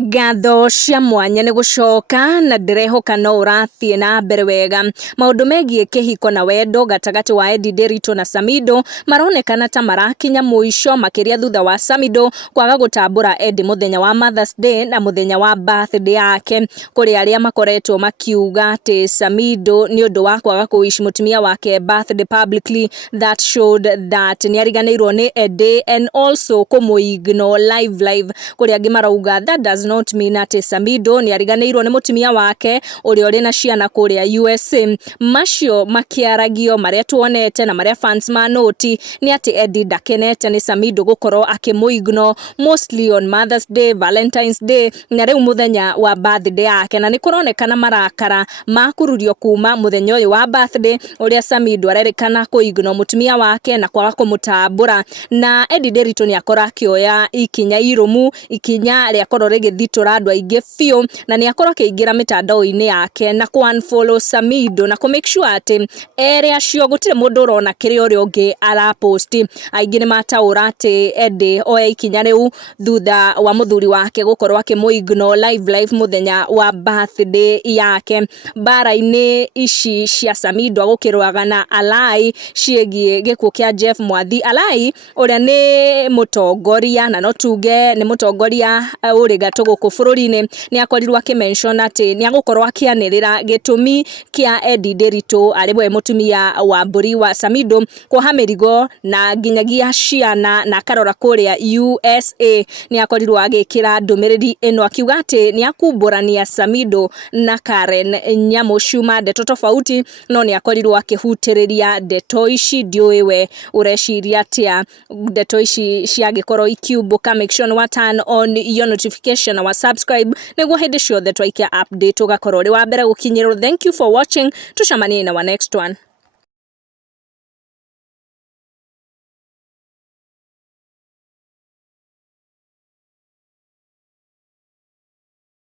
Ngatho cia mwanya nĩ gũcoka na ndĩrehoka no ũrathiĩ na mbere wega. Maũndũ megiĩ kĩhiko na wendo gatagatĩ wa Eddy na Samidoh maronekana ta marakinya mũico, makĩria thutha wa Samidoh kwaga gũtambũra Eddy mũthenya wa Mother's Day na mũthenya wa birthday yake, kũrĩ arĩa makoretwo makiuga atĩ Samidoh nĩ ũndũ wa kwaga kũ-wish mũtumia wake birthday publicly, that showed that nĩ ariganĩirwo nĩ Eddy and also kũmũ-ignore live, kũrĩ angĩ marauga that does not mean atĩ Samidoh nĩ ariganĩirwo nĩ mũtumia wake ũrĩa ũrĩ na ciana kũrĩa USA. Macio makĩaragio marĩa tuonete na marĩa fans manoti nĩ atĩ Eddy ndakenete nĩ Samidoh gũkorwo akĩmũ-ignore mostly on Mother's Day, Valentine's Day na rĩu mũthenya wa birthday yake, na nĩ kũronekana marakara makururio kuma mũthenya ũyũ wa birthday ũrĩa Samidoh arerĩkana kũ-ignore mũtumia wake na kwaga kũmũtambũra, na Eddy nĩ akora akĩoya ikinya irũmu, ikinya rĩakorwo rĩgĩthitũra andũ aingĩ biũ, na nĩ akorwo akĩingĩra mĩtandao-inĩ yake na kũ-unfollow Samidoh na kũ-make sure atĩ erĩ acio gũtirĩ mũndũ ũrona kĩrĩa ũrĩa ũngĩ araposti. Aingĩ nĩ mataũra atĩ Eddy oya ikinya rĩu thutha wa mũthuri wake gũkorwo akĩmũ-ignore live mũthenya wa birthday yake. Mbara-inĩ ici cia Samidoh gũkĩrũaga na Alai ciĩgiĩ gĩkuũ kĩa Jeff Mwathi. Alai ũrĩa nĩ mũtongoria na no tuge nĩ mũtongoria ũrĩ gatũ gũkũ bũrũri-inĩ, nĩ akorirwo akĩ-mention atĩ nĩ agũkorwo akĩanĩrĩra gĩtũmi kĩa Eddy arĩ we mũtumia wa mbũri wa Samidoh kuoha mĩrigo na nginyagia ciana na akarora kũrĩa USA. Nĩ akorirwo agĩkĩra ndũmĩrĩri ĩno akiuga atĩ nĩ akumbũrania Samidoh na Karen nyamũ ciuma ndeto tofauti, no nĩ akorirwo akĩhutĩrĩria ndeto ici. Ndiũĩ we ũreciria atĩa ndeto ici ciagĩkorwo ikiumbũka. Make sure nĩ wa turn on your notification na wa subscribe nĩguo hĩndĩ ciothe twaikia update ũgakorwo ũrĩ wa mbere gũkinyĩrwo. Thank you for watching, tucemanie in our next one.